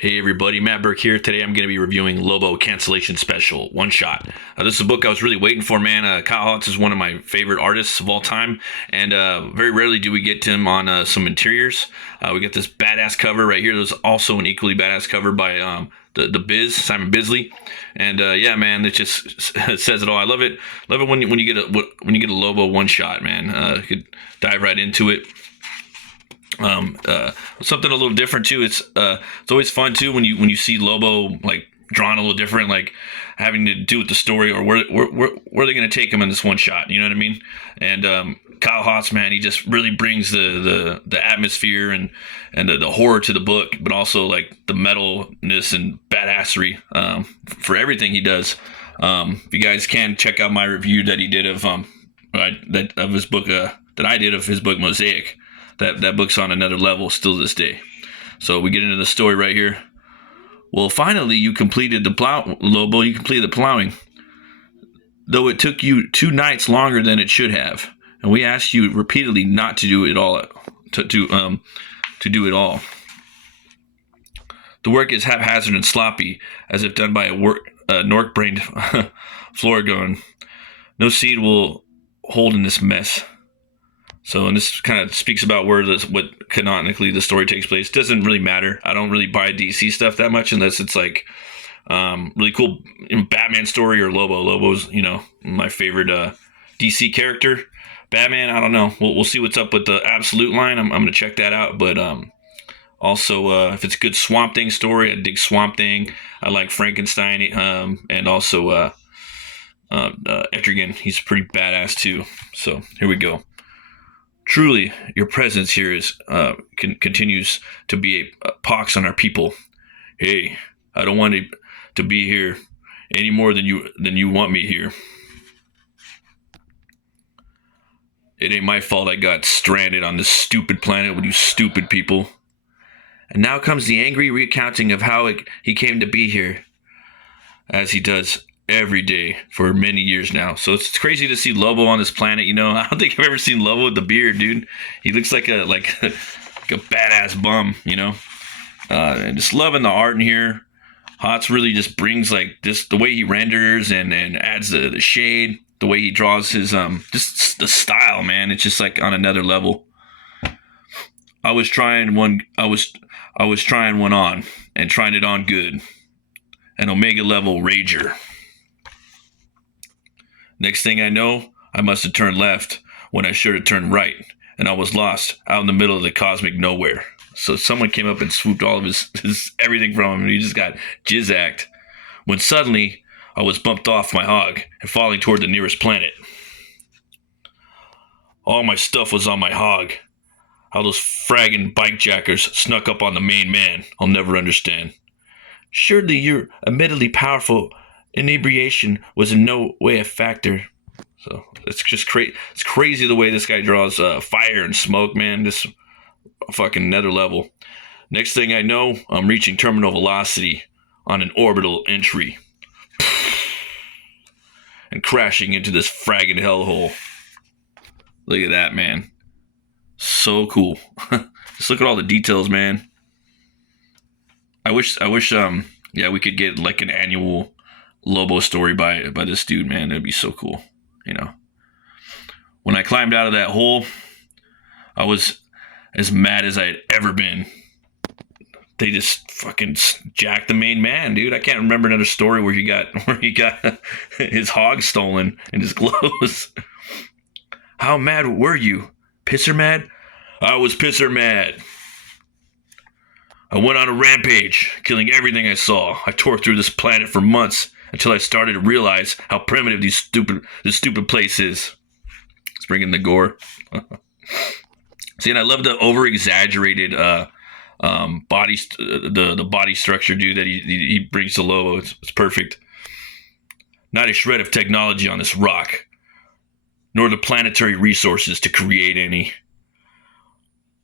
Hey everybody, Matt Burke here. Today I'm going to be reviewing Lobo Cancellation Special, One Shot. This is a book I was really waiting for, man. Kyle Hotz is one of my favorite artists of all time, and very rarely do we get to him on some interiors. We get this badass cover right here. There's also an equally badass cover by the Biz, Simon Bisley, and yeah, man, it just it says it all. I love it. Love it when you get a Lobo one shot, man. You could dive right into it. Something a little different too. It's always fun too when you see Lobo like drawn a little different, like having to do with the story or where they're gonna take him in this one shot. You know what I mean? And Kyle Hotz, man, he just really brings the atmosphere and the horror to the book, but also like the metalness and badassery for everything he does. If you guys can check out my review that he did of his book that I did of his book Mosaic. That book's on another level still to this day. So we get into the story right here. Well, finally, you completed the plow, Lobo. You completed the plowing, though it took you 2 nights longer than it should have, and we asked you repeatedly not to do it all. To do it all. The work is haphazard and sloppy, as if done by a nork-brained Florigon. No seed will hold in this mess. So, and this kind of speaks about what canonically the story takes place. Doesn't really matter. I don't really buy DC stuff that much unless it's like really cool Batman story or Lobo. Lobo's, my favorite DC character. Batman, I don't know. We'll see what's up with the Absolute line. I'm going to check that out. But also, if it's a good Swamp Thing story, I dig Swamp Thing. I like Frankenstein and also Etrigan. He's pretty badass too. So, here we go. Truly, your presence here continues to be a pox on our people. Hey, I don't want to be here any more than you want me here. It ain't my fault I got stranded on this stupid planet with you stupid people. And now comes the angry recounting of how he came to be here, as he does every day for many years now. So it's crazy to see Lobo on this planet. I don't think I've ever seen Lobo with the beard, dude. He looks like a badass bum, and just loving the art in here. Hotz really just brings like this, the way he renders and adds the shade, the way he draws his just the style, man. It's just like on another level. I was trying one on and trying it on good. An Omega level rager. Next thing I know, I must have turned left when I should have turned right, and I was lost out in the middle of the cosmic nowhere. So someone came up and swooped all of his everything from him, and he just got jizzacked. When suddenly, I was bumped off my hog and falling toward the nearest planet. All my stuff was on my hog. How those fragging bikejackers snuck up on the main man, I'll never understand. Surely your admittedly powerful inebriation was in no way a factor. So it's just crazy. It's crazy the way this guy draws fire and smoke, man. This fucking another level. Next thing I know, I'm reaching terminal velocity on an orbital entry and crashing into this fragging hellhole. Look at that, man. So cool. Just look at all the details, man. I wish we could get like an annual Lobo story by this dude, man. That'd be so cool. When I climbed out of that hole, I was as mad as I had ever been. They just fucking jacked the main man, dude. I can't remember another story where he got his hog stolen and his clothes. How mad were you? Pisser mad? I was pisser mad. I went on a rampage, killing everything I saw. I tore through this planet for months until I started to realize how primitive this stupid place is. Let's bring in the gore. See, and I love the over-exaggerated body, the body structure, dude, that he brings to Lobo. It's perfect. Not a shred of technology on this rock, nor the planetary resources to create any.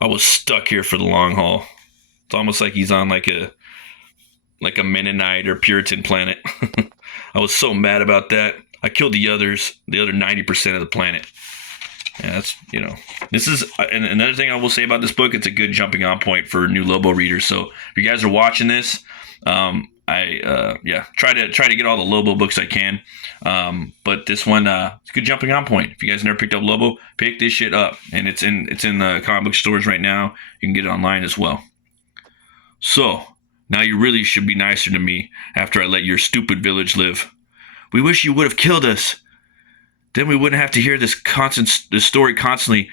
I was stuck here for the long haul. It's almost like he's on like a Mennonite or Puritan planet. I was so mad about that. I killed the other 90% of the planet. Yeah, that's, this is, and another thing I will say about this book, it's a good jumping on point for new Lobo readers. So if you guys are watching this, try to get all the Lobo books I can. But this one, it's a good jumping on point. If you guys never picked up Lobo, pick this shit up, and it's in the comic book stores right now. You can get it online as well. So now you really should be nicer to me after I let your stupid village live. We wish you would have killed us. Then we wouldn't have to hear this story constantly,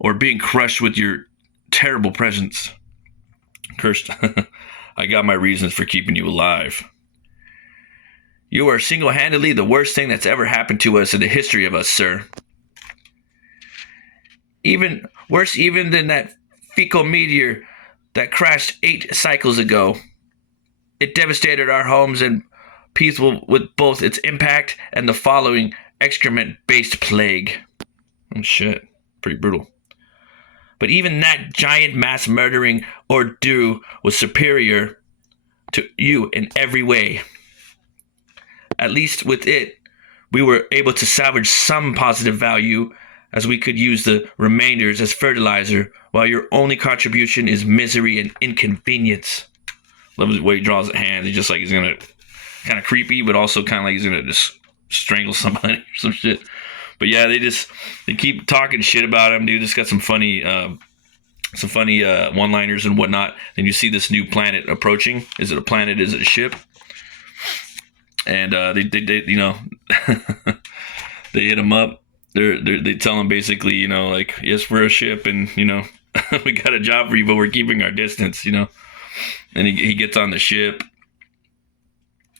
or being crushed with your terrible presence. Cursed. I got my reasons for keeping you alive. You are single-handedly the worst thing that's ever happened to us in the history of us, sir. Even worse than that fecal meteor that crashed 8 cycles ago. It devastated our homes and people with both its impact and the following excrement-based plague. Oh shit, pretty brutal. But even that giant mass-murdering ordeal was superior to you in every way. At least with it, we were able to salvage some positive value, as we could use the remainders as fertilizer, while your only contribution is misery and inconvenience. Love the way he draws the hands. He's just like, he's gonna, kind of creepy, but also kind of like he's gonna just strangle somebody or some shit. But yeah, they keep talking shit about him, dude. It's got some funny one-liners and whatnot. Then you see this new planet approaching. Is it a planet? Is it a ship? And they they hit him up. They tell him basically, like, yes, we're a ship, and we got a job for you, but we're keeping our distance, And he gets on the ship.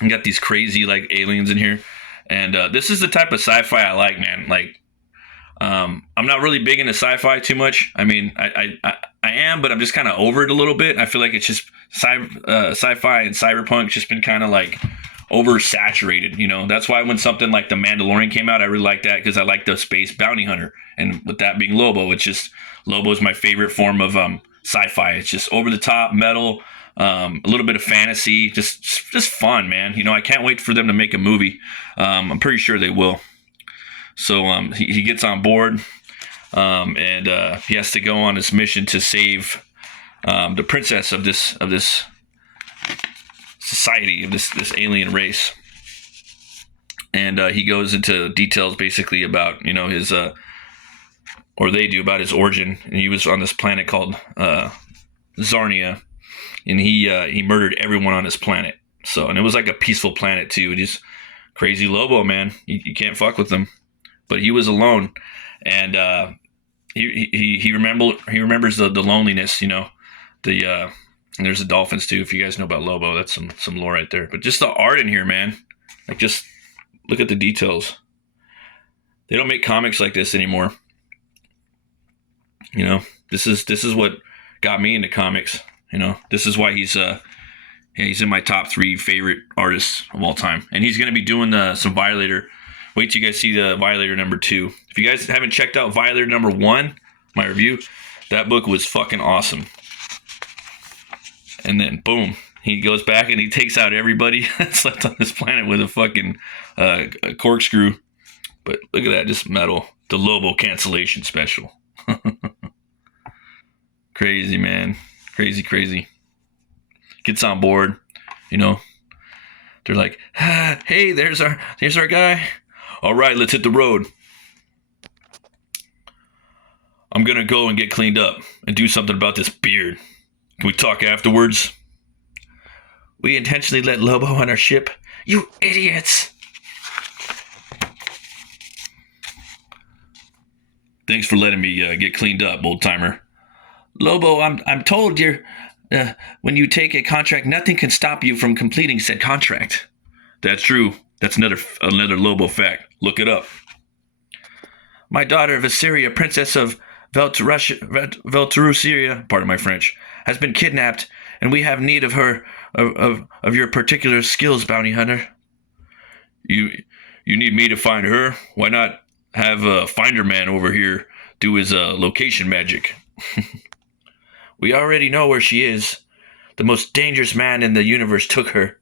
And got these crazy like aliens in here. And this is the type of sci-fi I like, man. Like, I'm not really big into sci-fi too much. I mean, I am, but I'm just kind of over it a little bit. I feel like it's just sci-fi and cyberpunk just been kind of like oversaturated. That's why when something like The Mandalorian came out, I really liked that, because I like the space bounty hunter. And with that being Lobo, Lobo is my favorite form of sci-fi. It's just over the top, metal. A little bit of fantasy, just fun, man. I can't wait for them to make a movie. I'm pretty sure they will. So he gets on board, and he has to go on his mission to save the princess of this society, of this alien race. And he goes into details basically about his or they do, about his origin. And he was on this planet called Zarnia. And he murdered everyone on his planet. So, and it was like a peaceful planet too. Just crazy Lobo, man. You can't fuck with him. But he was alone, and he remembers the loneliness. And there's the dolphins too. If you guys know about Lobo, that's some lore right there. But just the art in here, man. Like, just look at the details. They don't make comics like this anymore. This is what got me into comics. This is why he's in my top 3 favorite artists of all time. And he's going to be doing some Violator. Wait till you guys see the Violator number 2. If you guys haven't checked out Violator number 1, my review, that book was fucking awesome. And then, boom, he goes back and he takes out everybody that's left on this planet with a fucking a corkscrew. But look at that, just metal. The Lobo Cancellation special. Crazy, man. Crazy. Gets on board, They're like, hey, there's our guy. All right, let's hit the road. I'm gonna go and get cleaned up and do something about this beard. Can we talk afterwards? We intentionally let Lobo on our ship. You idiots! Thanks for letting me get cleaned up, old timer. Lobo, I'm told you're when you take a contract, nothing can stop you from completing said contract. That's true. That's another Lobo fact. Look it up. My daughter Viseria, princess of Veltrusiria, pardon my French, has been kidnapped, and we have need of her of your particular skills, bounty hunter. You need me to find her? Why not have a finder man over here do his location magic? We already know where she is. The most dangerous man in the universe took her.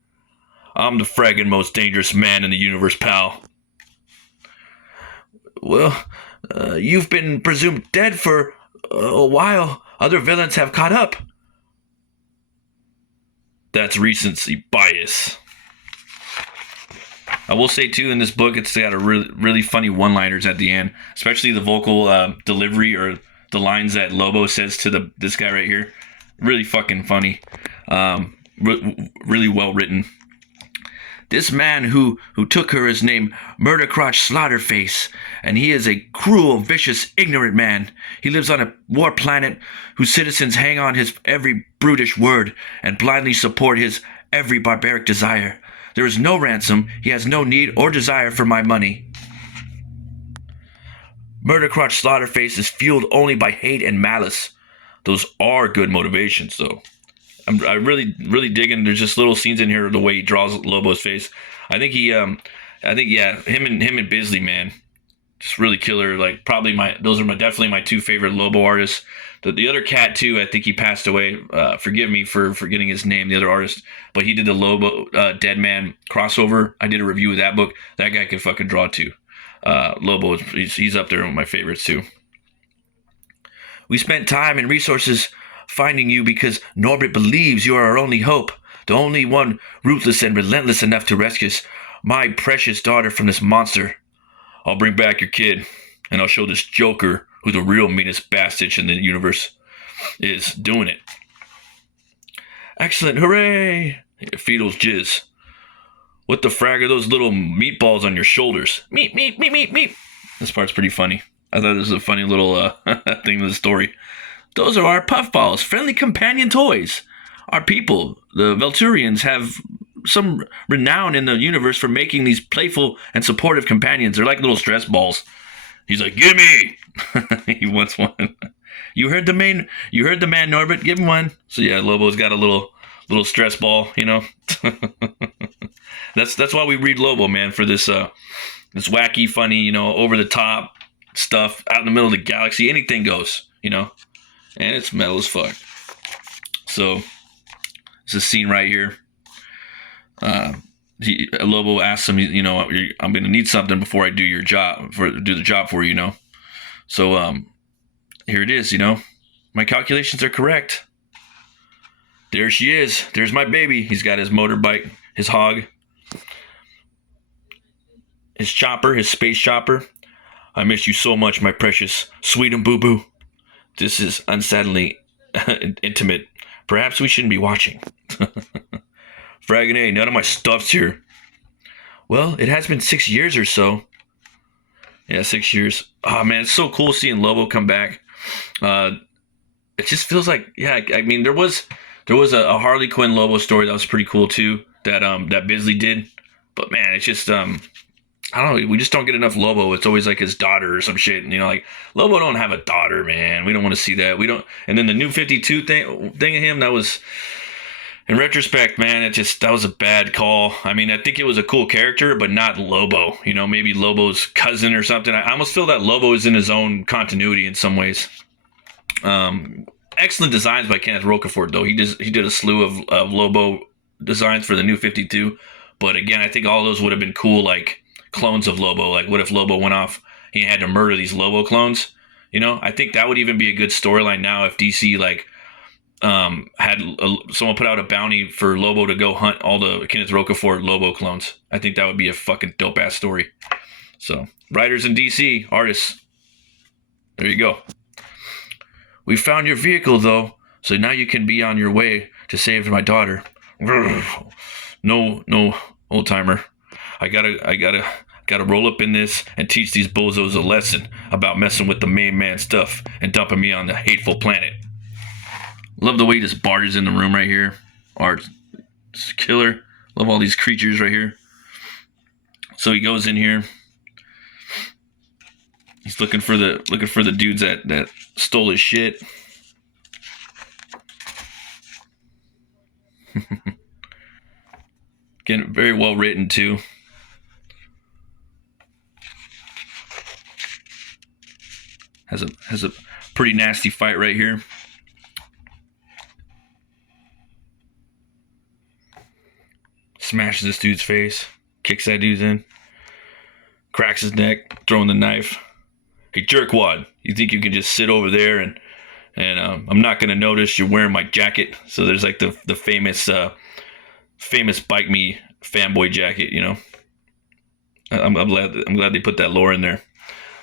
I'm the fragging most dangerous man in the universe, pal. Well, You've been presumed dead for a while. Other villains have caught up. That's recency bias. I will say too, in this book, it's got a really funny one-liners at the end, especially the vocal delivery or the lines that Lobo says to this guy right here. Really fucking funny. Really well written. This man who took her is named Murdercrotch Slaughterface, and he is a cruel, vicious, ignorant man. He lives on a war planet whose citizens hang on his every brutish word and blindly support his every barbaric desire. There is no ransom. He has no need or desire for my money. Murdercrotch Slaughterface is fueled only by hate and malice. Those are good motivations, though. I really digging. There's just little scenes in here the way he draws Lobo's face. I think him and Bisley, man, just really killer. Like probably definitely my two favorite Lobo artists. The other cat too. I think he passed away. Forgive me for forgetting his name. The other artist, but he did the Lobo Dead Man crossover. I did a review of that book. That guy can fucking draw too. Lobo, he's up there with my favorites too. We spent time and resources finding you because Norbert believes you are our only hope, the only one ruthless and relentless enough to rescue my precious daughter from this monster. I'll bring back your kid, and I'll show this Joker who the real meanest bastard in the universe is. Doing it. Excellent, hooray! Fetal's jizz. What the frag are those little meatballs on your shoulders? Meat, meat, meat, meat, meat. This part's pretty funny. I thought this was a funny little thing of the story. Those are our puffballs, friendly companion toys. Our people, the Velturians, have some renown in the universe for making these playful and supportive companions. They're like little stress balls. He's like, gimme! He wants one. You heard the man, Norbert. Give him one. So yeah, Lobo's got a little stress ball, you know. That's why we read Lobo, man, for this wacky, funny, you know, over the top stuff out in the middle of the galaxy. Anything goes, you know. And it's metal as fuck. So, it's a scene right here. Lobo asks him, you know, I'm going to need something before I do your job, do the job for you, you know. So, here it is, you know. My calculations are correct. There she is. There's my baby. He's got his motorbike, his hog, his chopper, his space chopper. I miss you so much, my precious sweet and boo-boo. This is unsettling intimate. Perhaps we shouldn't be watching. Fraggin' A, none of my stuff's here. Well, it has been 6 years or so. Yeah, 6 years. Oh, man, it's so cool seeing Lobo come back. It just feels like, yeah, I mean, there was a Harley Quinn Lobo story that was pretty cool, too, that Bisley did. But, man, it's just, I don't know, we just don't get enough Lobo. It's always like his daughter or some shit. And, you know, like, Lobo don't have a daughter, man. We don't want to see that. We don't. And then the New 52 thing of him, that was, in retrospect, man, that was a bad call. I mean, I think it was a cool character, but not Lobo. You know, maybe Lobo's cousin or something. I almost feel that Lobo is in his own continuity in some ways. Excellent designs by Kenneth Rocafort, though. He did a slew of Lobo designs for the New 52. But again, I think all those would have been cool, like, clones of Lobo. Like, what if Lobo went off, he had to murder these Lobo clones? You know, I think that would even be a good storyline now if DC, like, had someone put out a bounty for Lobo to go hunt all the Kenneth Rocafort Lobo clones. I think that would be a fucking dope-ass story. So, writers in DC, artists, there you go. We found your vehicle, though, so now you can be on your way to save my daughter. No, old-timer. I gotta roll up in this and teach these bozos a lesson about messing with the main man stuff and dumping me on the hateful planet. Love the way he just barges in the room right here. Art, it's killer. Love all these creatures right here. So he goes in here. He's looking for the dudes that stole his shit. Again, very well written too. Has a pretty nasty fight right here. Smashes this dude's face, kicks that dude's in, cracks his neck, throwing the knife. hey jerkwad, you think you can just sit over there and I'm not gonna notice you're wearing my jacket. So there's like the famous bike me fanboy jacket, you know. I'm glad they put that lore in there.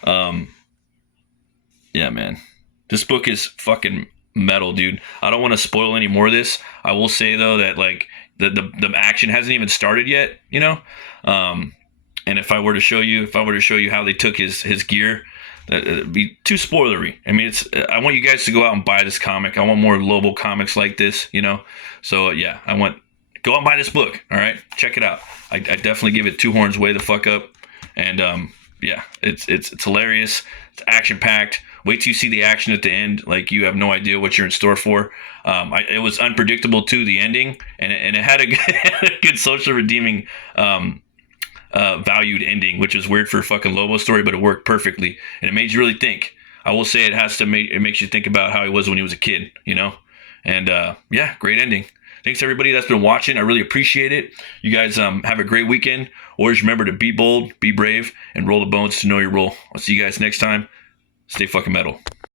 Um, yeah, man, this book is fucking metal, dude. I don't want to spoil any more of this. I will say though that like the action hasn't even started yet, you know. Um, and if I were to show you how they took his gear, it'd be too spoilery. I mean, I want you guys to go out and buy this comic. I want more Lobo comics like this, you know. So yeah, go out and buy this book. All right, check it out. I definitely give it two horns way the fuck up. And yeah, it's hilarious. It's action packed. Wait till you see the action at the end. Like, you have no idea what you're in store for. It was unpredictable too, the ending, and it had a good social redeeming valued ending, which is weird for a fucking Lobo story, but it worked perfectly, and it made you really think. I will say it makes you think about how he was when he was a kid, you know. And yeah, great ending. Thanks everybody that's been watching. I really appreciate it. You guys have a great weekend. Always remember to be bold, be brave, and roll the bones to know your role. I'll see you guys next time. Stay fucking metal.